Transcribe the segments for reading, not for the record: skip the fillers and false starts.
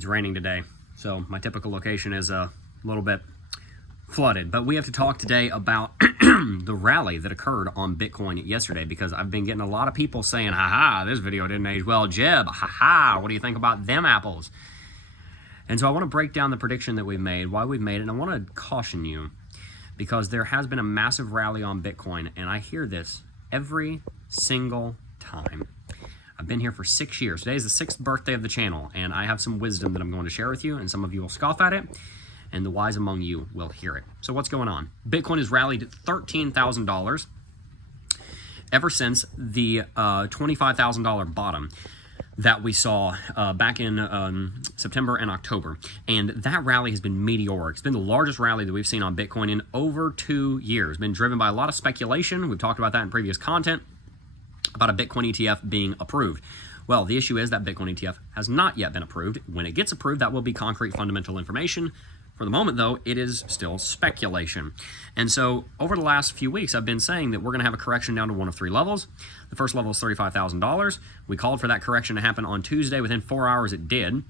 It's raining today, so my typical location is a little bit flooded. But we have to talk today about the rally that occurred on Bitcoin yesterday, because I've been getting a lot of people saying, haha, this video didn't age well, Jeb, haha, what do you think about them apples? And so I want to break down the prediction that we've made, why we've made it, and I want to caution you, because there has been a massive rally on Bitcoin, and I hear this every single time. I've been here for 6 years. Today is the 6th birthday of the channel, and I have some wisdom that I'm going to share with you, and some of you will scoff at it, and the wise among you will hear it. So what's going on? Bitcoin has rallied $13,000 ever since the $25,000 bottom that we saw back in September and October. And that rally has been meteoric. It's been the largest rally that we've seen on Bitcoin in over 2 years. Been driven by a lot of speculation. We've talked about that in previous content, about a Bitcoin ETF being approved. Well, the issue is that Bitcoin ETF has not yet been approved. When it gets approved, that will be concrete fundamental information. For the moment, though, it is still speculation. And so over the last few weeks, I've been saying that we're going to have a correction down to one of 3 levels. The first level is $35,000. We called for that correction to happen on Tuesday. Within 4 hours, it did.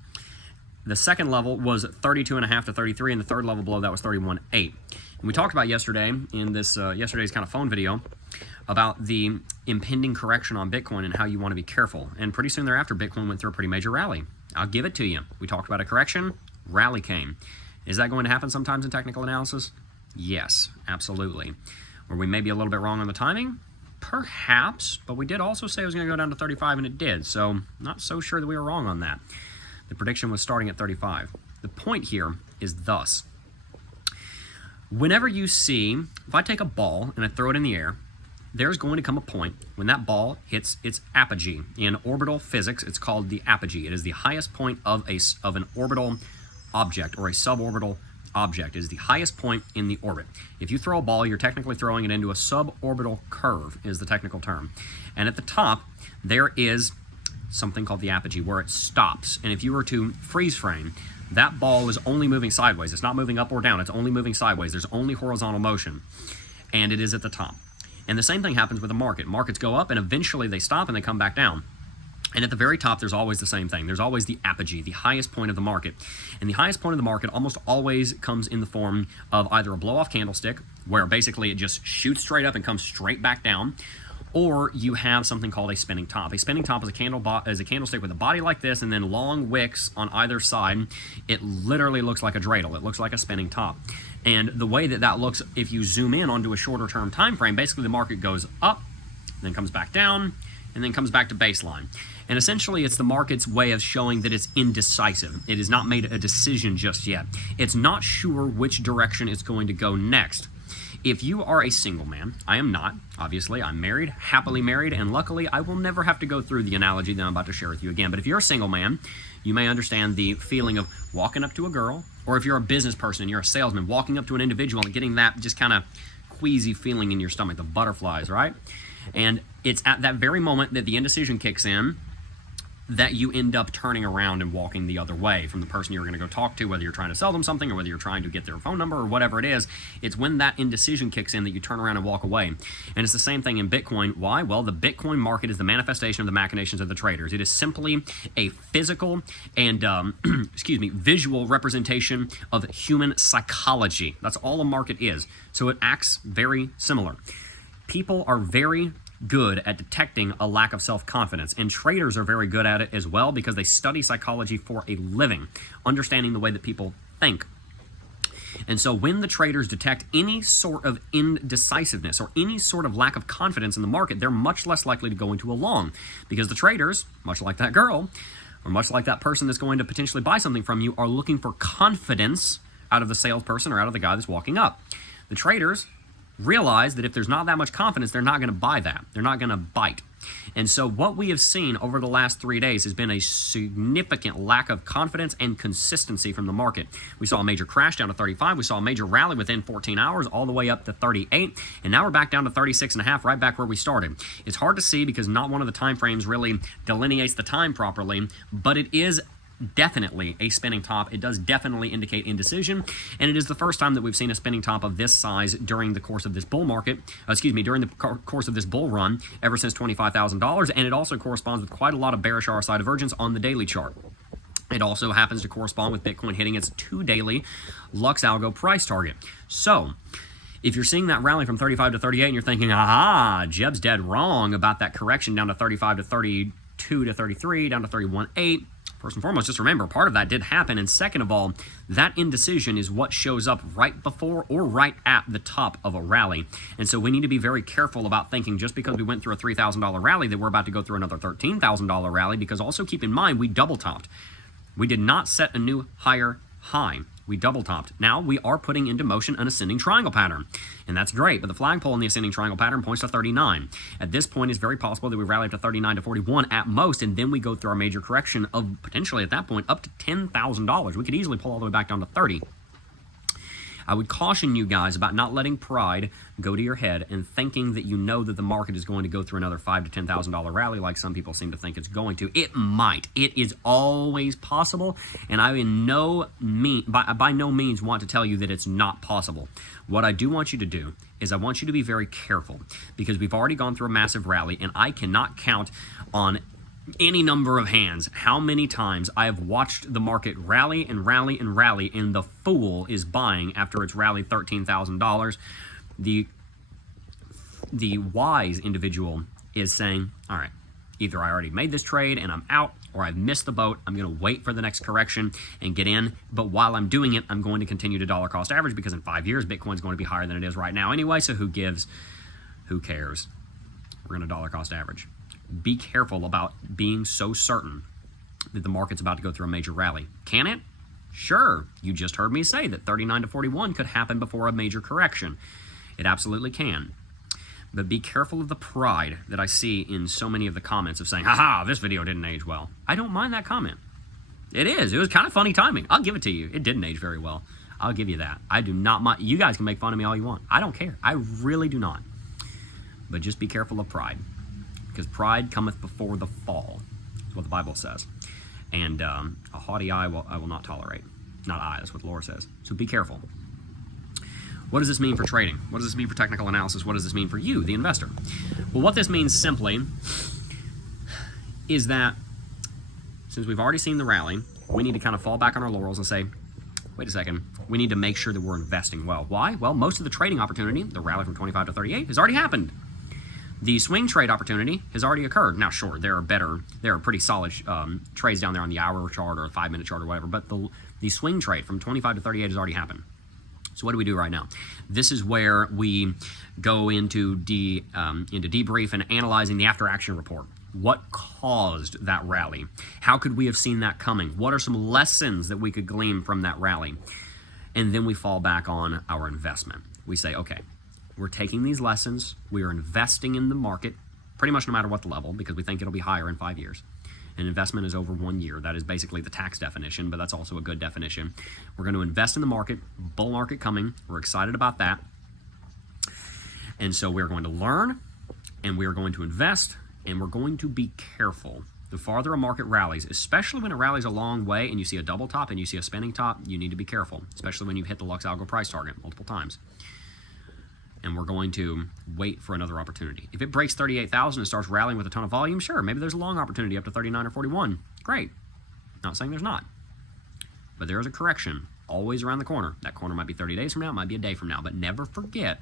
The second level was 32.5 to 33, and the third level below that was 31.8. And we talked about yesterday in this yesterday's kind of phone video about the impending correction on Bitcoin and how you want to be careful. And pretty soon thereafter, Bitcoin went through a pretty major rally. I'll give it to you. We talked about a correction, rally came. Is that going to happen sometimes in technical analysis? Yes, absolutely. Were we maybe a little bit wrong on the timing? Perhaps, but we did also say it was going to go down to 35, and it did. So not so sure that we were wrong on that. The prediction was starting at 35. The point here is thus. Whenever you see, if I take a ball and I throw it in the air, there's going to come a point when that ball hits its apogee. In orbital physics, it's called the apogee. It is the highest point of an orbital object, or a suborbital object. It is the highest point in the orbit. If you throw a ball, you're technically throwing it into a suborbital curve, is the technical term. And at the top, there is something called the apogee, where it stops. And if you were to freeze frame, that ball is only moving sideways. It's not moving up or down. It's only moving sideways. There's only horizontal motion. And it is at the top. And the same thing happens with a market. Markets go up, and eventually they stop and they come back down. And at the very top, there's always the same thing. There's always the apogee, the highest point of the market. And the highest point of the market almost always comes in the form of either a blow-off candlestick, where basically it just shoots straight up and comes straight back down, or you have something called a spinning top. A spinning top is a candlestick with a body like this and then long wicks on either side. It literally looks like a dreidel. It looks like a spinning top. And the way that that looks, if you zoom in onto a shorter term time frame, basically the market goes up, then comes back down, and then comes back to baseline. And essentially, it's the market's way of showing that it's indecisive. It has not made a decision just yet. It's not sure which direction it's going to go next. If you are a single man, I am not, obviously. I'm married, happily married, and luckily, I will never have to go through the analogy that I'm about to share with you again. But if you're a single man, you may understand the feeling of walking up to a girl, or if you're a business person, you're a salesman, walking up to an individual and getting that just kind of queasy feeling in your stomach, the butterflies, right? And it's at that very moment that the indecision kicks in, that you end up turning around and walking the other way from the person you're going to go talk to, whether you're trying to sell them something or whether you're trying to get their phone number or whatever it is. It's when that indecision kicks in that you turn around and walk away. And it's the same thing in Bitcoin. Why? Well, the Bitcoin market is the manifestation of the machinations of the traders. It is simply a physical and, visual representation of human psychology. That's all a market is. So it acts very similar. People are very good at detecting a lack of self-confidence, and traders are very good at it as well, because they study psychology for a living, understanding the way that people think. And so when the traders detect any sort of indecisiveness or any sort of lack of confidence in the market, they're much less likely to go into a long, because the traders, much like that girl, or much like that person that's going to potentially buy something from you, are looking for confidence out of the salesperson or out of the guy that's walking up. The traders realize that if there's not that much confidence, they're not going to buy that. They're not going to bite. And so what we have seen over the last 3 days has been a significant lack of confidence and consistency from the market. We saw a major crash down to 35. We saw a major rally within 14 hours all the way up to 38. And now we're back down to 36.5, right back where we started. It's hard to see because not one of the time frames really delineates the time properly, but it is definitely a spinning top. It does definitely indicate indecision, and it is the first time that we've seen a spinning top of this size during the course of this bull market, during the course of this bull run ever since $25,000, and it also corresponds with quite a lot of bearish RSI divergence on the daily chart. It also happens to correspond with Bitcoin hitting its 2-daily Lux Algo price target. So, if you're seeing that rally from 35 to 38 and you're thinking, aha, Jeb's dead wrong about that correction down to 35 to 32 to 33, down to 31.8, first and foremost, just remember, part of that did happen. And second of all, that indecision is what shows up right before or right at the top of a rally. And so we need to be very careful about thinking just because we went through a $3,000 rally that we're about to go through another $13,000 rally, because also keep in mind, we double topped. We did not set a new higher high. We double topped. Now we are putting into motion an ascending triangle pattern, and that's great, but the flagpole in the ascending triangle pattern points to 39. At this point, it's very possible that we rally up to 39 to 41 at most, and then we go through our major correction of potentially at that point up to $10,000. We could easily pull all the way back down to 30. I would caution you guys about not letting pride go to your head and thinking that you know that the market is going to go through another $5,000 to $10,000 rally like some people seem to think it's going to. It might. It is always possible, and I by no means want to tell you that it's not possible. What I do want you to do is I want you to be very careful, because we've already gone through a massive rally, and I cannot count on any number of hands how many times I have watched the market rally and rally and rally, and the fool is buying after it's rallied $13,000. The wise individual is saying, all right, either I already made this trade and I'm out, or I've missed the boat. I'm going to wait for the next correction and get in. But while I'm doing it, I'm going to continue to dollar cost average, because in 5 years, Bitcoin's going to be higher than it is right now anyway. So who gives? Who cares? We're going to dollar cost average. Be careful about being so certain that the market's about to go through a major rally. Can it? Sure. You just heard me say that 39 to 41 could happen before a major correction. It absolutely can. But be careful of the pride that I see in so many of the comments of saying, haha, this video didn't age well. I don't mind that comment. It is. It was kind of funny timing. I'll give it to you. It didn't age very well. I'll give you that. I do not mind. You guys can make fun of me all you want. I don't care. I really do not. But just be careful of pride, because pride cometh before the fall, is what the Bible says. And a haughty eye I will not tolerate. Not I, that's what the Lord says. So be careful. What does this mean for trading? What does this mean for technical analysis? What does this mean for you, the investor? Well, what this means simply is that since we've already seen the rally, we need to kind of fall back on our laurels and say, wait a second, we need to make sure that we're investing well. Why? Well, most of the trading opportunity, the rally from 25 to 38, has already happened. The swing trade opportunity has already occurred. Now, sure, there are pretty solid trades down there on the hour chart or 5-minute chart or whatever, but the swing trade from 25 to 38 has already happened. So what do we do right now? This is where we go into debrief and analyzing the after action report. What caused that rally? How could we have seen that coming? What are some lessons that we could glean from that rally? And then we fall back on our investment. We say, okay, we're taking these lessons, we are investing in the market, pretty much no matter what the level, because we think it'll be higher in 5 years. An investment is over 1 year. That is basically the tax definition, but that's also a good definition. We're going to invest in the market, bull market coming. We're excited about that. And so we're going to learn, and we're going to invest, and we're going to be careful. The farther a market rallies, especially when it rallies a long way and you see a double top and you see a spinning top, you need to be careful, especially when you've hit the Lux Algo price target multiple times. And we're going to wait for another opportunity. If it breaks 38,000 and starts rallying with a ton of volume, sure, maybe there's a long opportunity up to 39 or 41. Great. Not saying there's not. But there is a correction always around the corner. That corner might be 30 days from now, it might be a day from now, but never forget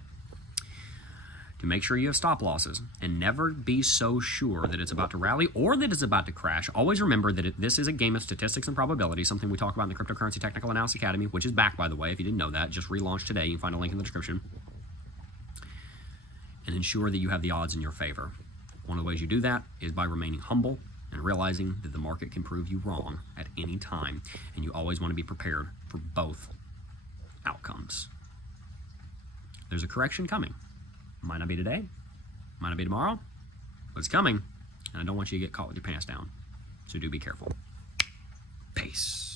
to make sure you have stop losses, and never be so sure that it's about to rally or that it's about to crash. Always remember that this is a game of statistics and probability, something we talk about in the Cryptocurrency Technical Analysis Academy, which is back, by the way. If you didn't know that, just relaunched today. You can find a link in the description. And ensure that you have the odds in your favor. One of the ways you do that is by remaining humble and realizing that the market can prove you wrong at any time, and you always want to be prepared for both outcomes. There's a correction coming. Might not be today, might not be tomorrow, but it's coming, and I don't want you to get caught with your pants down. So do be careful. Peace.